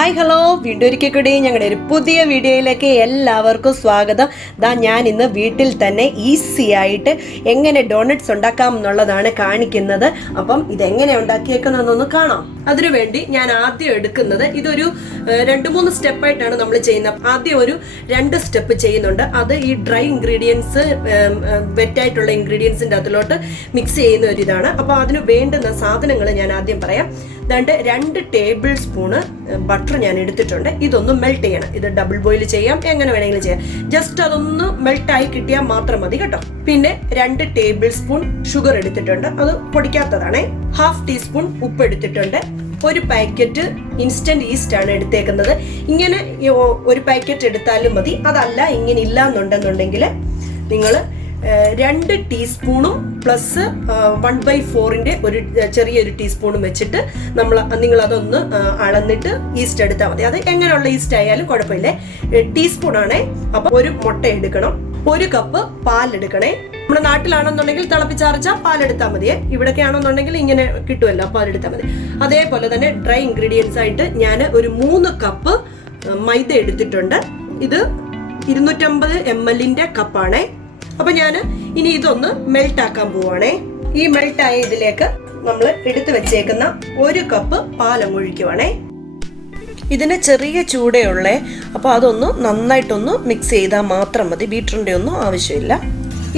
Hi hello, വീണ്ടും ഒരിക്കൽ കൂടി ഞങ്ങളുടെ ഒരു പുതിയ വീഡിയോയിലേക്ക് എല്ലാവർക്കും സ്വാഗതം. ഞാൻ ഇന്ന് വീട്ടിൽ തന്നെ ഈസി ആയിട്ട് എങ്ങനെ ഡോണറ്റ്സ് ഉണ്ടാക്കാം എന്നുള്ളതാണ് കാണിക്കുന്നത്. അപ്പം ഇതെങ്ങനെ ഉണ്ടാക്കിയേക്കുന്നതെന്നൊന്ന് കാണാം. അതിനുവേണ്ടി ഞാൻ ആദ്യം എടുക്കുന്നത് ഇതൊരു 2-3 സ്റ്റെപ്പായിട്ടാണ് നമ്മൾ ചെയ്യുന്നത്. ആദ്യം ഒരു 2 സ്റ്റെപ്പ് ചെയ്യുന്നുണ്ട്. അത് ഈ ഡ്രൈ ഇൻഗ്രീഡിയൻസ് വെറ്റായിട്ടുള്ള ഇൻഗ്രീഡിയൻസിൻ്റെ അതിലോട്ട് മിക്സ് ചെയ്യുന്ന ഒരു ഇതാണ്. അപ്പോൾ അതിന് വേണ്ടുന്ന സാധനങ്ങൾ ഞാൻ ആദ്യം പറയാം. 2 ടേബിൾ സ്പൂണ് ബട്ടർ ഞാൻ എടുത്തിട്ടുണ്ട്. ഇതൊന്ന് മെൽറ്റ് ചെയ്യണം. ഇത് ഡബിൾ ബോയിൽ ചെയ്യാം, എങ്ങനെ വേണമെങ്കിലും ചെയ്യാം. ജസ്റ്റ് അതൊന്ന് മെൽറ്റ് ആയി കിട്ടിയാൽ മാത്രം മതി കേട്ടോ. പിന്നെ 2 ടേബിൾ സ്പൂൺ ഷുഗർ എടുത്തിട്ടുണ്ട്, അത് പൊടിക്കാത്തതാണേ. 1/2 ടീസ്പൂൺ ഉപ്പ് എടുത്തിട്ടുണ്ട്. 1 പാക്കറ്റ് ഇൻസ്റ്റന്റ് ഈസ്റ്റ് ആണ് എടുത്തേക്കുന്നത്. ഇങ്ങനെ 1 പാക്കറ്റ് എടുത്താലും മതി. അതല്ല ഇങ്ങനെ ഇല്ല എന്നുണ്ടെന്നുണ്ടെങ്കിൽ നിങ്ങൾ 2 ടീസ്പൂണും പ്ലസ് 1/4 ഒരു ചെറിയൊരു ടീസ്പൂണും വെച്ചിട്ട് നിങ്ങൾ അതൊന്ന് അളന്നിട്ട് ഈസ്റ്റ് എടുത്താൽ മതി. അത് എങ്ങനെയുള്ള ഈസ്റ്റ് ആയാലും കുഴപ്പമില്ല. ടീസ്പൂൺ ആണേ. അപ്പൊ 1 മുട്ട എടുക്കണം. 1 കപ്പ് പാലെടുക്കണേ. നമ്മുടെ നാട്ടിലാണെന്നുണ്ടെങ്കിൽ തിളപ്പിച്ചാർച്ച പാലെടുത്താൽ മതിയെ. ഇവിടൊക്കെ ആണെന്നുണ്ടെങ്കിൽ ഇങ്ങനെ കിട്ടുമല്ലോ, പാലെടുത്താൽ മതി. അതേപോലെ തന്നെ ഡ്രൈ ഇൻഗ്രീഡിയൻസ് ആയിട്ട് ഞാൻ ഒരു 3 കപ്പ് മൈദ എടുത്തിട്ടുണ്ട്. ഇത് 250 ml കപ്പാണേ. അപ്പൊ ഞാൻ ഇനി ഇതൊന്ന് മെൽറ്റ് ആക്കാൻ പോവാണേ. ഈ മെൽറ്റ് ആയ ഇതിലേക്ക് നമ്മൾ എടുത്തു വെച്ചേക്കുന്ന 1 കപ്പ് പാലം ഒഴിക്കുവാണേ. ഇതിന് ചെറിയ ചൂടേ ഉള്ളേ. അപ്പോൾ അതൊന്ന് നന്നായിട്ടൊന്ന് മിക്സ് ചെയ്താൽ മാത്രം മതി. ബീറ്ററിന്റെ ഒന്നും ആവശ്യമില്ല.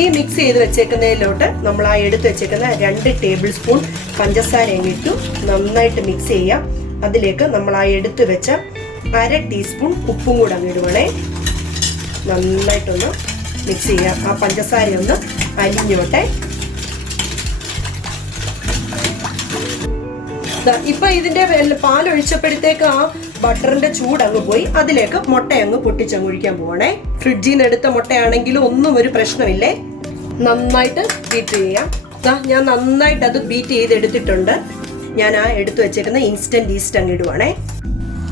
ഈ മിക്സ് ചെയ്ത് വെച്ചേക്കുന്നതിലോട്ട് നമ്മൾ ആ എടുത്ത് വെച്ചേക്കുന്ന 2 ടേബിൾ സ്പൂൺ പഞ്ചസാര ഇട്ടു നന്നായിട്ട് മിക്സ് ചെയ്യാം. അതിലേക്ക് നമ്മൾ ആ എടുത്ത് വെച്ച 1/2 ടീസ്പൂൺ ഉപ്പും കൂടെ അങ്ങിടുവാണേ. നന്നായിട്ടൊന്ന് മിക്സ് ചെയ്യാം. ആ പഞ്ചസാര ഒന്ന് അലിഞ്ഞോട്ടെ. ഇപ്പൊ ഇതിന്റെ പാലൊഴിച്ചപ്പോഴത്തേക്ക് ആ ബട്ടറിന്റെ ചൂട് അങ്ങ് പോയി. അതിലേക്ക് മുട്ട അങ്ങ് പൊട്ടിച്ചങ്ങ് ഒഴിക്കാൻ പോവാണേ. ഫ്രിഡ്ജിൽ നിന്ന് എടുത്ത മുട്ടയാണെങ്കിലും ഒന്നും ഒരു പ്രശ്നമില്ലേ. നന്നായിട്ട് ബീറ്റ് ചെയ്യാം. ഞാൻ നന്നായിട്ട് അത് ബീറ്റ് ചെയ്തെടുത്തിട്ടുണ്ട്. ഞാൻ ആ എടുത്തു വെച്ചേക്കുന്ന ഇൻസ്റ്റന്റ് ഈസ്റ്റ് അങ്ങ് ഇടുവാണേ.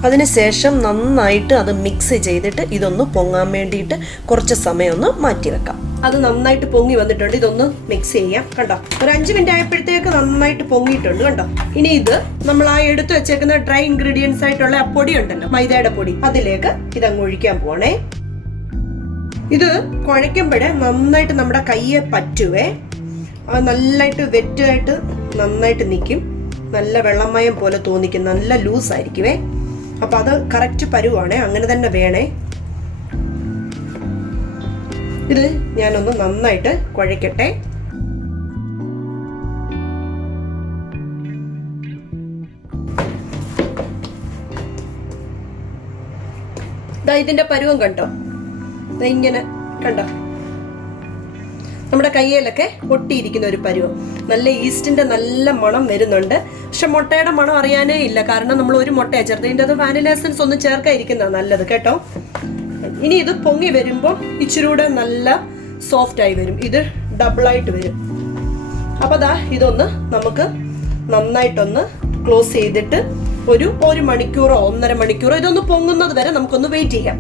അതിനുശേഷം നന്നായിട്ട് അത് മിക്സ് ചെയ്തിട്ട് ഇതൊന്ന് പൊങ്ങാൻ വേണ്ടിയിട്ട് കുറച്ച് സമയം ഒന്ന് മാറ്റി വെക്കാം. അത് നന്നായിട്ട് പൊങ്ങി വന്നിട്ടുണ്ട്. ഇതൊന്ന് മിക്സ് ചെയ്യാം. കണ്ടോ, ഒരു 5 മിനിറ്റ് ആയപ്പോഴത്തേക്ക് നന്നായിട്ട് പൊങ്ങിയിട്ടുണ്ട്. കണ്ടോ, ഇനി ഇത് നമ്മൾ ആ എടുത്തു വെച്ചേക്കുന്ന ഡ്രൈ ഇൻഗ്രീഡിയൻസ് ആയിട്ടുള്ള ആ പൊടി ഉണ്ടല്ലോ, മൈദയുടെ പൊടി, അതിലേക്ക് ഇതങ്ങ് ഒഴിക്കാൻ പോണേ. ഇത് കുഴയ്ക്കുമ്പോഴേ നന്നായിട്ട് നമ്മുടെ കയ്യെ പറ്റുവേ. നന്നായിട്ട് വെറ്റായിട്ട് നന്നായിട്ട് നിൽക്കും. നല്ല വെള്ളമയം പോലെ തോന്നിക്കും. നല്ല ലൂസ് ആയിരിക്കുവേ. അപ്പൊ അത് കറക്റ്റ് പരുവാണേ. അങ്ങനെ തന്നെ വേണേ. ഇത് ഞാനൊന്ന് നന്നായിട്ട് കുഴയ്ക്കട്ടെ. ഇതിന്റെ പരുവം കണ്ടോ, ഇങ്ങനെ കണ്ടോ, നമ്മുടെ കയ്യിലൊക്കെ പൊട്ടിയിരിക്കുന്ന ഒരു പരുവം. നല്ല ഈസ്റ്റിന്റെ നല്ല മണം വരുന്നുണ്ട്. പക്ഷെ മുട്ടയുടെ മണം അറിയാനേ ഇല്ല. കാരണം നമ്മൾ 1 മുട്ടയാണ് ചേർത്ത്. ഇതിൻ്റെ അത് വാനില എസൻസ് ഒന്നും ചേർക്കാതിരിക്കുന്നതാണ് നല്ലത് കേട്ടോ. ഇനി ഇത് പൊങ്ങി വരുമ്പോൾ ഇച്ചിരൂടെ നല്ല സോഫ്റ്റ് ആയി വരും. ഇത് ഡബിളായിട്ട് വരും. അപ്പൊ ഇതൊന്ന് നമുക്ക് നന്നായിട്ടൊന്ന് ക്ലോസ് ചെയ്തിട്ട് ഒരു 1 മണിക്കൂറോ 1.5 മണിക്കൂറോ ഇതൊന്ന് പൊങ്ങുന്നത് വരെ നമുക്കൊന്ന് വെയിറ്റ് ചെയ്യാം.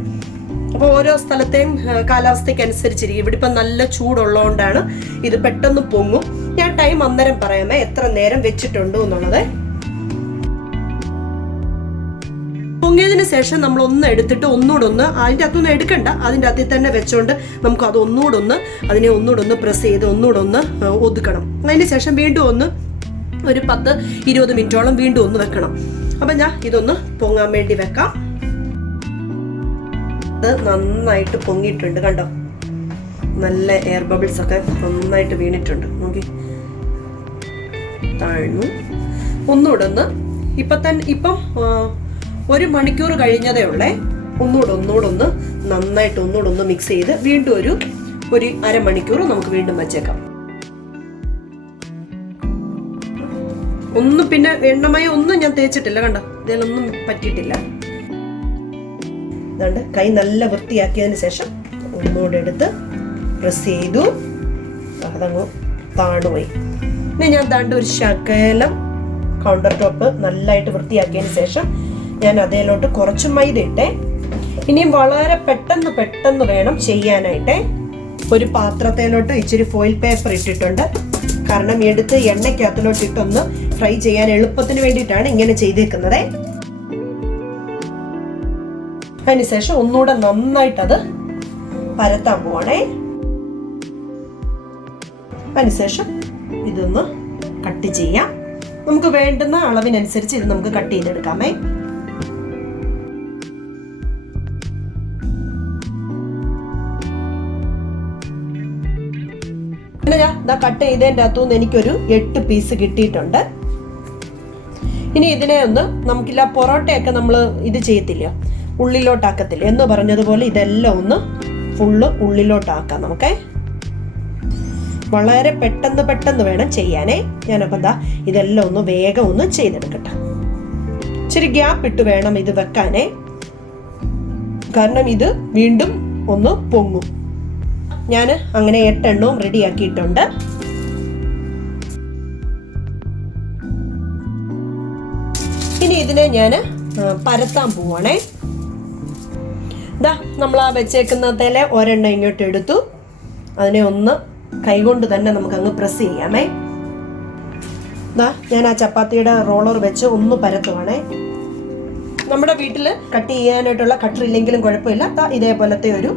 അപ്പോൾ ഓരോ സ്ഥലത്തെയും കാലാവസ്ഥയ്ക്ക് അനുസരിച്ചിരിക്കും. ഇവിടെ ഇപ്പം നല്ല ചൂടുള്ളതുകൊണ്ടാണ് ഇത് പെട്ടെന്ന് പൊങ്ങും. ഞാൻ ടൈം അന്നേരം പറയാമേ എത്ര നേരം വെച്ചിട്ടുണ്ട് എന്നുള്ളത്. പൊങ്ങിയതിന് ശേഷം നമ്മൾ ഒന്ന് എടുത്തിട്ട് ഒന്നുകൂടെ ഒന്ന് അതിൻ്റെ അകത്തൊന്നും എടുക്കണ്ട, അതിൻ്റെ അകത്തിൽ തന്നെ വെച്ചോണ്ട് നമുക്ക് അത് അതിനെ ഒന്നുകൂടെ പ്രസ് ചെയ്ത് ഒന്നുകൂടെ ഒന്ന് ഒതുക്കണം. അതിന് ശേഷം വീണ്ടും ഒരു 10-20 മിനിറ്റോളം വീണ്ടും ഒന്ന് വെക്കണം. അപ്പം ഞാൻ ഇതൊന്ന് പൊങ്ങാൻ വേണ്ടി വെക്കാം. ഇത് നന്നായിട്ട് പൊങ്ങിയിട്ടുണ്ട് കണ്ടോ. നല്ല എയർ ബബിൾസ് ഒക്കെ നന്നായിട്ട് വീണിട്ടുണ്ട്. നോക്കി, താഴ്ന്നു. ഒന്നുകൂടെ ഇപ്പം 1 മണിക്കൂർ കഴിഞ്ഞതേ ഉള്ളേ. ഒന്നുകൂടെ നന്നായിട്ട് മിക്സ് ചെയ്ത് വീണ്ടും ഒരു 1/2 മണിക്കൂർ നമുക്ക് വീണ്ടും വെച്ചേക്കാം. പിന്നെ എണ്ണമയം ഒന്നും ഞാൻ തേച്ചിട്ടില്ല കണ്ടോ. ഇതിലൊന്നും പറ്റിയിട്ടില്ല. കൈ നല്ല വൃത്തിയാക്കിയതിന് ശേഷം ഒന്നുകൂടെ എടുത്ത് പ്രസ് ചെയ്തു. അതങ്ങ് താണുപോയി. ഇനി ഞാൻ ഒരു ശകലം കൗണ്ടർ ടോപ്പ് നല്ലതായിട്ട് വൃത്തിയാക്കിയതിന് ശേഷം ഞാൻ അതിലോട്ട് കുറച്ച് മൈദ ഇട്ടേ. ഇനിയും വളരെ പെട്ടെന്ന് വേണം ചെയ്യാനായിട്ടേ. ഒരു പാത്രത്തിലോട്ട് ഇച്ചിരി ഫോയിൽ പേപ്പർ ഇട്ടിട്ടുണ്ട്. കാരണം എടുത്ത് എണ്ണയ്ക്കകത്തിലോട്ട് ഇട്ടൊന്ന് ഫ്രൈ ചെയ്യാൻ എളുപ്പത്തിന് വേണ്ടിയിട്ടാണ് ഇങ്ങനെ ചെയ്തേക്കുന്നത്. അതിനുശേഷം ഒന്നുകൂടെ നന്നായിട്ടത് പരത്താൻ പോവാണേ. അതിനുശേഷം ഇതൊന്ന് കട്ട് ചെയ്യാം. നമുക്ക് വേണ്ടുന്ന അളവിനനുസരിച്ച് ഇത് നമുക്ക് കട്ട് ചെയ്തെടുക്കാമേ. കട്ട് ചെയ്തതിൻ്റെ അകത്തുനിന്ന് എനിക്കൊരു 8 പീസ് കിട്ടിയിട്ടുണ്ട്. ഇനി ഇതിനെ ഒന്ന് നമുക്കില്ല പൊറോട്ടയൊക്കെ നമ്മൾ ഇത് ചെയ്യത്തില്ലയോ, ഉള്ളിലോട്ടാക്കത്തില്ല എന്ന് പറഞ്ഞതുപോലെ ഇതെല്ലാം ഒന്ന് ഫുള്ള് ഉള്ളിലോട്ടാക്കാം നമുക്കേ. വളരെ പെട്ടെന്ന് വേണം ചെയ്യാനേ. ഞാനപ്പോൾ എന്താ ഇതെല്ലാം ഒന്ന് വേഗം ഒന്ന് ചെയ്തെടുക്കട്ടെ. ഇച്ചിരി ഗ്യാപ്പ് ഇട്ട് വേണം ഇത് വെക്കാനേ, കാരണം ഇത് വീണ്ടും ഒന്ന് പൊങ്ങും. ഞാൻ അങ്ങനെ 8 എണ്ണവും റെഡിയാക്കിയിട്ടുണ്ട്. ഇനി ഇതിനെ ഞാൻ പരത്താൻ പോവാണേ. ഇതാ നമ്മൾ ആ വെച്ചേക്കുന്നതിലെ ഒരെണ്ണം ഇങ്ങോട്ട് എടുത്തു. അതിനെ ഒന്ന് കൈകൊണ്ട് തന്നെ നമുക്ക് അങ്ങ് പ്രസ് ചെയ്യാമേ. ഇതാ ഞാൻ ആ ചപ്പാത്തിയുടെ റോളർ വെച്ച് ഒന്ന് പരത്തുവാണേ. നമ്മുടെ വീട്ടിൽ കട്ട് ചെയ്യാനായിട്ടുള്ള കട്ടർ ഇല്ലെങ്കിലും കുഴപ്പമില്ല. ഇതേപോലത്തെ ഒരു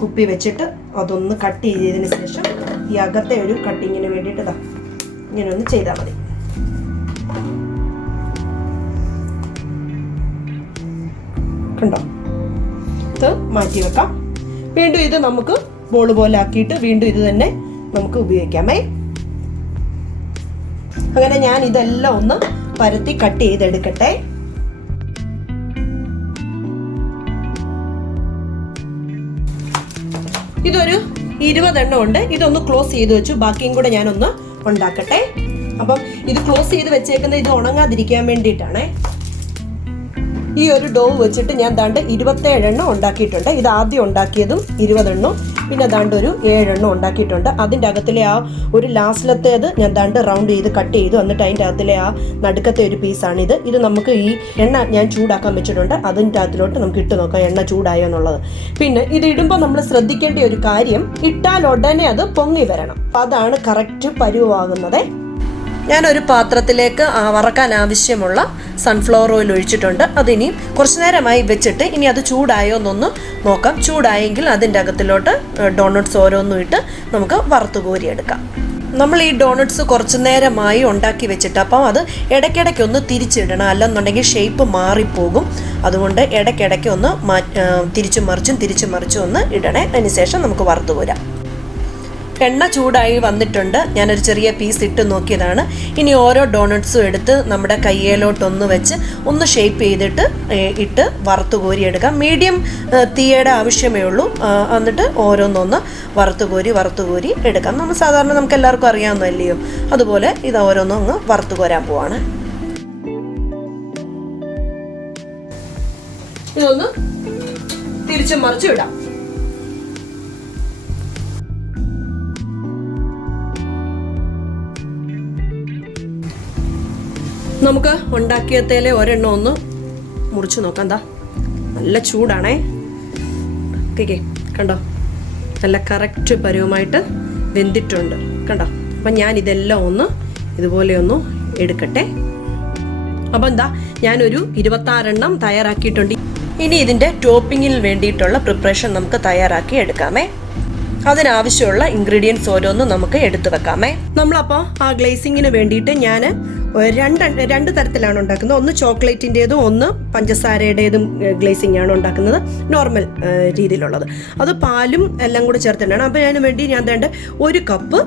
കുപ്പി വെച്ചിട്ട് അതൊന്ന് കട്ട് ചെയ്തതിന് ശേഷം ഈ അകത്തെ ഒരു കട്ടിങ്ങിന് വേണ്ടിയിട്ട് ഇങ്ങനെ ഒന്ന് ചെയ്താൽ മതി. കണ്ടോ? ഇത് മാറ്റി വെക്കാം. വീണ്ടും ഇത് നമുക്ക് ബോൾ പോലെ ആക്കിയിട്ട് വീണ്ടും ഇത് തന്നെ നമുക്ക് ഉപയോഗിക്കാമേ. അങ്ങനെ ഞാൻ ഇതെല്ലാം ഒന്ന് പരത്തി കട്ട് ചെയ്തെടുക്കട്ടെ. ഇതൊരു 20 എണ്ണം ഉണ്ട്. ഇതൊന്ന് ക്ലോസ് ചെയ്ത് വെച്ചു. ബാക്കിയും കൂടെ ഞാനൊന്ന് ഉണ്ടാക്കട്ടെ. അപ്പം ഇത് ക്ലോസ് ചെയ്ത് വെച്ചേക്കുന്നത് ഇത് ഉണങ്ങാതിരിക്കാൻ വേണ്ടിയിട്ടാണേ. ഈ ഒരു ഡോ വെച്ചിട്ട് ഞാൻ ദാണ്ട് 27 എണ്ണം ഉണ്ടാക്കിയിട്ടുണ്ട്. ഇത് ആദ്യം ഉണ്ടാക്കിയതും 20 എണ്ണം, പിന്നെ ദാണ്ട് ഒരു 7 എണ്ണം ഉണ്ടാക്കിയിട്ടുണ്ട്. അതിൻ്റെ അകത്തിലെ ആ ഒരു ലാസ്റ്റിലത്തേത് ഞാൻ ദാണ്ട് റൗണ്ട് ചെയ്ത് കട്ട് ചെയ്തു. എന്നിട്ട് അതിൻ്റെ അകത്തിലെ ആ നടുക്കത്തെ ഒരു പീസാണിത്. ഇത് നമുക്ക് ഈ എണ്ണ ഞാൻ ചൂടാക്കാൻ വെച്ചിട്ടുണ്ട്. അതിൻ്റെ അകത്തിലോട്ട് നമുക്ക് ഇട്ട് നോക്കാം എണ്ണ ചൂടായോ എന്നുള്ളത്. പിന്നെ ഇത് ഇടുമ്പോൾ നമ്മൾ ശ്രദ്ധിക്കേണ്ട ഒരു കാര്യം, ഇട്ടാൽ ഉടനെ അത് പൊങ്ങി വരണം. അതാണ് കറക്റ്റ് പരുവാകുന്നത്. ഞാനൊരു പാത്രത്തിലേക്ക് വറക്കാൻ ആവശ്യമുള്ള സൺഫ്ലവർ ഓയിൽ ഒഴിച്ചിട്ടുണ്ട്. അതിനി കുറച്ച് നേരമായി വെച്ചിട്ട് ഇനി അത് ചൂടായോ എന്നൊന്ന് നോക്കാം. ചൂടായെങ്കിൽ അതിൻ്റെ അകത്തിലോട്ട് ഡോണട്ട്സ് ഓരോന്നും ഇട്ട് നമുക്ക് വറുത്ത് കോരിയെടുക്കാം. നമ്മൾ ഈ ഡോണട്ട്സ് കുറച്ച് നേരമായി ഉണ്ടാക്കി വെച്ചിട്ട് അപ്പം അത് ഇടയ്ക്കിടയ്ക്കൊന്ന് തിരിച്ചിടണം, അല്ലെന്നുണ്ടെങ്കിൽ ഷേപ്പ് മാറിപ്പോകും. അതുകൊണ്ട് ഇടയ്ക്കിടയ്ക്ക് ഒന്ന് തിരിച്ചും മറിച്ചും ഒന്ന് ഇടണേ. അതിനുശേഷം നമുക്ക് വറുത്ത് കോരാം. എണ്ണ ചൂടായി വന്നിട്ടുണ്ട്. ഞാനൊരു ചെറിയ പീസ് ഇട്ട് നോക്കിയതാണ്. ഇനി ഓരോ ഡോണട്ട്സും എടുത്ത് നമ്മുടെ കയ്യിലോട്ടൊന്ന് വെച്ച് ഒന്ന് ഷേപ്പ് ചെയ്തിട്ട് ഇട്ട് വറുത്ത് കോരിയെടുക്കാം. മീഡിയം തീയുടെ ആവശ്യമേ ഉള്ളൂ. എന്നിട്ട് ഓരോന്നൊന്ന് വറുത്ത് കോരി എടുക്കാം. നമ്മൾ സാധാരണ നമുക്ക് എല്ലാവർക്കും അറിയാവുന്നതല്ലയോ, അതുപോലെ ഇത് ഓരോന്നും അങ്ങ് വറുത്ത് കോരാൻ പോവാണ്. ഇതൊന്ന് തിരിച്ചും മറിച്ചും ഇടാം. നമുക്ക് ഉണ്ടാക്കിയത്തേലെ ഒരെണ്ണം ഒന്ന് മുറിച്ച് നോക്കാം. എന്താ നല്ല ചൂടാണേ. ഓക്കെ, കണ്ടോ നല്ല കറക്റ്റ് പരുവമായിട്ട് വെന്തിട്ടുണ്ട്. കണ്ടോ? അപ്പം ഞാൻ ഇതെല്ലാം ഒന്ന് ഇതുപോലെ ഒന്ന് എടുക്കട്ടെ. അപ്പം എന്താ ഞാനൊരു 26 എണ്ണം തയ്യാറാക്കിയിട്ടുണ്ട്. ഇനി ഇതിൻ്റെ ടോപ്പിങ്ങിൽ വേണ്ടിയിട്ടുള്ള പ്രിപ്പറേഷൻ നമുക്ക് തയ്യാറാക്കി എടുക്കാമേ. അതിനാവശ്യമുള്ള ഇൻഗ്രീഡിയൻസ് ഓരോന്നും നമുക്ക് എടുത്തു വെക്കാമേ. നമ്മളപ്പോൾ ആ ഗ്ലേസിങ്ങിന് വേണ്ടിയിട്ട് ഞാൻ രണ്ട് തരത്തിലാണ് ഉണ്ടാക്കുന്നത്. ഒന്ന് ചോക്ലേറ്റിൻ്റെതും ഒന്ന് പഞ്ചസാരയുടേതും ഗ്ലേസിംഗ് ആണ് ഉണ്ടാക്കുന്നത്, നോർമൽ രീതിയിലുള്ളത്. അത് പാലും എല്ലാം കൂടെ ചേർത്തിട്ടാണ്. അപ്പോൾ അതിന് വേണ്ടി ഞാൻ വേണ്ട 1 കപ്പ്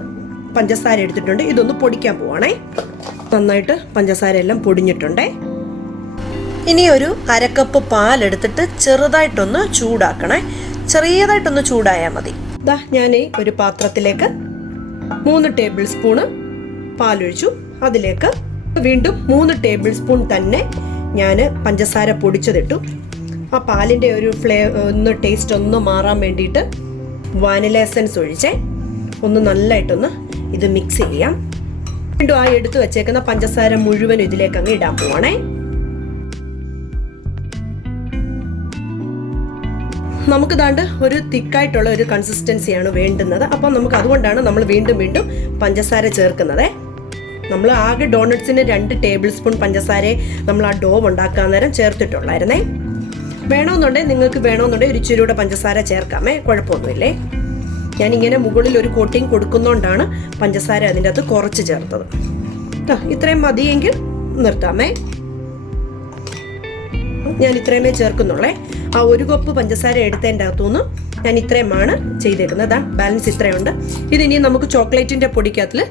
പഞ്ചസാര എടുത്തിട്ടുണ്ട്. ഇതൊന്ന് പൊടിക്കാൻ പോവാണേ. നന്നായിട്ട് പഞ്ചസാര എല്ലാം പൊടിഞ്ഞിട്ടുണ്ടേ. ഇനി ഒരു 1/2 കപ്പ് പാലെടുത്തിട്ട് ചെറുതായിട്ടൊന്ന് ചൂടാക്കണേ. ചെറിയതായിട്ടൊന്ന് ചൂടായാൽ മതി. ഞാൻ ഒരു പാത്രത്തിലേക്ക് 3 ടേബിൾ സ്പൂണ് പാലൊഴിച്ചു. അതിലേക്ക് വീണ്ടും 3 ടേബിൾ സ്പൂൺ തന്നെ ഞാൻ പഞ്ചസാര പൊടിച്ചതിട്ടു. ആ പാലിൻ്റെ ഒരു ഒന്ന് ടേസ്റ്റ് ഒന്ന് മാറാൻ വേണ്ടിയിട്ട് വാനില എസൻസ് ഒഴിച്ചേ. ഒന്ന് നല്ലതായിട്ടൊന്ന് ഇത് മിക്സ് ചെയ്യാം. വീണ്ടും ആ എടുത്തു വെച്ചേക്കുന്ന പഞ്ചസാര മുഴുവൻ ഇതിലേക്ക് അങ്ങ് ഇടാൻ പോവാണേ. നമുക്ക് ദാണ്ട് ഒരു തിക്കായിട്ടുള്ള ഒരു കൺസിസ്റ്റൻസിയാണ് വേണ്ടുന്നത്. അപ്പം നമുക്ക് അതുകൊണ്ടാണ് നമ്മൾ വീണ്ടും പഞ്ചസാര ചേർക്കുന്നത്. നമ്മൾ ആകെ ഡോണട്ട്സിന് 2 ടേബിൾ സ്പൂൺ പഞ്ചസാരയെ നമ്മൾ ആ ഡോ ഉണ്ടാക്കാൻ നേരം ചേർത്തിട്ടുള്ളായിരുന്നേ. വേണമെന്നുണ്ടെങ്കിൽ നിങ്ങൾക്ക് വേണമെന്നുണ്ടെങ്കിൽ ഒരു ഇച്ചിരി കൂടെ പഞ്ചസാര ചേർക്കാമേ, കുഴപ്പമൊന്നുമില്ലേ. ഞാനിങ്ങനെ മുകളിൽ ഒരു കോട്ടിങ് കൊടുക്കുന്നതുകൊണ്ടാണ് പഞ്ചസാര അതിൻ്റെ അകത്ത് കുറച്ച് ചേർത്തത്. ഇത്രയും മതിയെങ്കിൽ നിർത്താമേ. ഞാൻ ഇത്രയുമേ ചേർക്കുന്നുള്ളേ. ആ 1 കപ്പ് പഞ്ചസാര എടുത്തതിൻ്റെ അകത്തുനിന്ന് ഞാൻ ഇത്രയുമാണ് ചെയ്തേക്കുന്നത്. ബാലൻസ് ഇത്രയുണ്ട്. ഇതിനി നമുക്ക് ചോക്ലേറ്റിൻ്റെ പൊടിക്കകത്തിൽ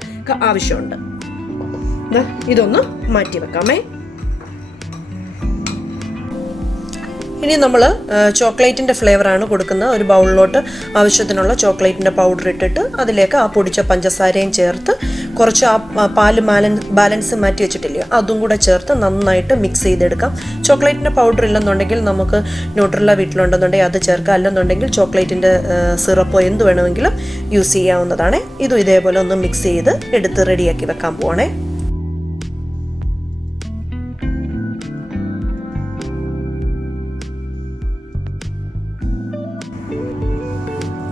ആവശ്യമുണ്ട്. ഇതൊന്ന് മാറ്റി വെക്കാമേ. ഇനി നമ്മൾ ചോക്ലേറ്റിൻ്റെ ഫ്ലേവറാണ് കൊടുക്കുന്നത്. ഒരു ബൗളിലോട്ട് ആവശ്യത്തിനുള്ള ചോക്ലേറ്റിൻ്റെ പൗഡർ ഇട്ടിട്ട് അതിലേക്ക് ആ പൊടിച്ച പഞ്ചസാരയും ചേർത്ത് കുറച്ച് ആ പാല് ബാലൻസ് മാറ്റി വെച്ചിട്ടില്ലേ, അതും കൂടെ ചേർത്ത് നന്നായിട്ട് മിക്സ് ചെയ്തെടുക്കാം. ചോക്ലേറ്റിൻ്റെ പൗഡർ ഇല്ലെന്നുണ്ടെങ്കിൽ നമുക്ക് ന്യൂട്രല്ല വീട്ടിലുണ്ടെന്നുണ്ടെങ്കിൽ അത് ചേർക്കാം. അല്ലെന്നുണ്ടെങ്കിൽ ചോക്ലേറ്റിൻ്റെ സിറപ്പോ എന്ത് വേണമെങ്കിലും യൂസ് ചെയ്യാവുന്നതാണ്. ഇതും ഇതേപോലെ ഒന്ന് മിക്സ് ചെയ്ത് എടുത്ത് റെഡിയാക്കി വെക്കാൻ പോവാണേ.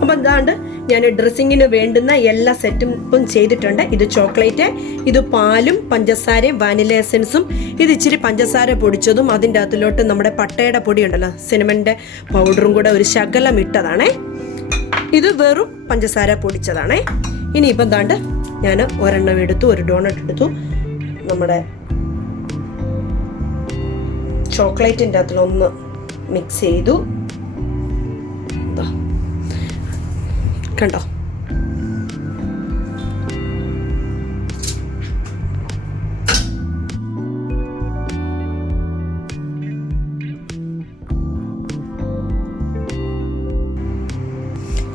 അപ്പം എന്താണ്ട് ഞാൻ ഡ്രസ്സിങ്ങിന് വേണ്ടുന്ന എല്ലാ സെറ്റും ചെയ്തിട്ടുണ്ട്. ഇത് ചോക്ലേറ്റ്, ഇത് പാലും പഞ്ചസാരയും വാനില എസൻസും, ഇത് ഇച്ചിരി പഞ്ചസാര പൊടിച്ചതും അതിൻ്റെ അകത്തിലോട്ട് നമ്മുടെ പട്ടയുടെ പൊടി ഉണ്ടല്ലോ, സിനമൻ്റെ പൗഡറും കൂടെ ഒരു ശകലം ഇട്ടതാണേ. ഇത് വെറും പഞ്ചസാര പൊടിച്ചതാണേ. ഇനിയിപ്പം എന്താണ്ട് ഞാൻ ഒരെണ്ണം എടുത്തു, ഒരു ഡോണട്ട് എടുത്തു. നമ്മുടെ ചോക്ലേറ്റിൻ്റെ അകത്തിലൊന്ന് മിക്സ് ചെയ്തു. കണ്ടോ,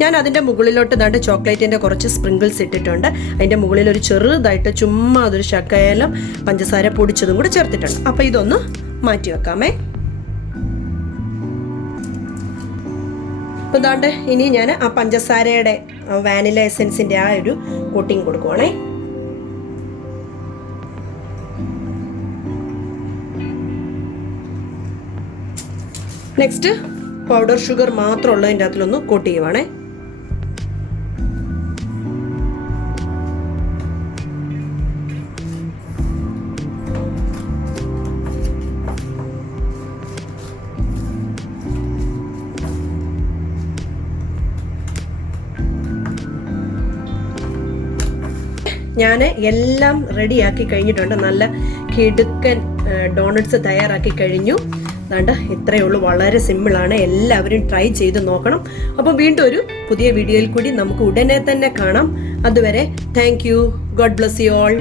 ഞാൻ അതിൻ്റെ മുകളിലോട്ട് ദാണ്ട് ചോക്ലേറ്റിൻ്റെ കുറച്ച് സ്പ്രിങ്കിൾസ് ഇട്ടിട്ടുണ്ട്. അതിൻ്റെ മുകളിൽ ഒരു ചെറുതായിട്ട് ചുമ്മാ അതൊരു ശകലം പഞ്ചസാര പൊടിച്ചതും കൂടെ ചേർത്തിട്ടുണ്ട്. അപ്പോൾ ഇതൊന്ന് മാറ്റി വെക്കാമേ. അപ്പോൾ ദാണ്ട് ഇനി ഞാൻ ആ പഞ്ചസാരയുടെ വാനില എസൻസിൻ്റെ ആ ഒരു കോട്ടിങ് കൊടുക്കുവാണേ. നെക്സ്റ്റ് പൗഡർ ഷുഗർ മാത്രം ഉള്ളതിൻ്റെ അതിലൊന്ന് കോട്ട് ചെയ്യുവാണേ. ഞാൻ എല്ലാം റെഡിയാക്കി കഴിഞ്ഞിട്ടുണ്ട്. നല്ല കിടുക്കൻ ഡോണറ്റ്സ് തയ്യാറാക്കി കഴിഞ്ഞു. അതുകൊണ്ട് ഇത്രയേ ഉള്ളൂ. വളരെ സിമ്പിളാണ്. എല്ലാവരും ട്രൈ ചെയ്ത് നോക്കണം. അപ്പോൾ വീണ്ടും ഒരു പുതിയ വീഡിയോയിൽ കൂടി നമുക്ക് ഉടനെ തന്നെ കാണാം. അതുവരെ thank you. God bless you all.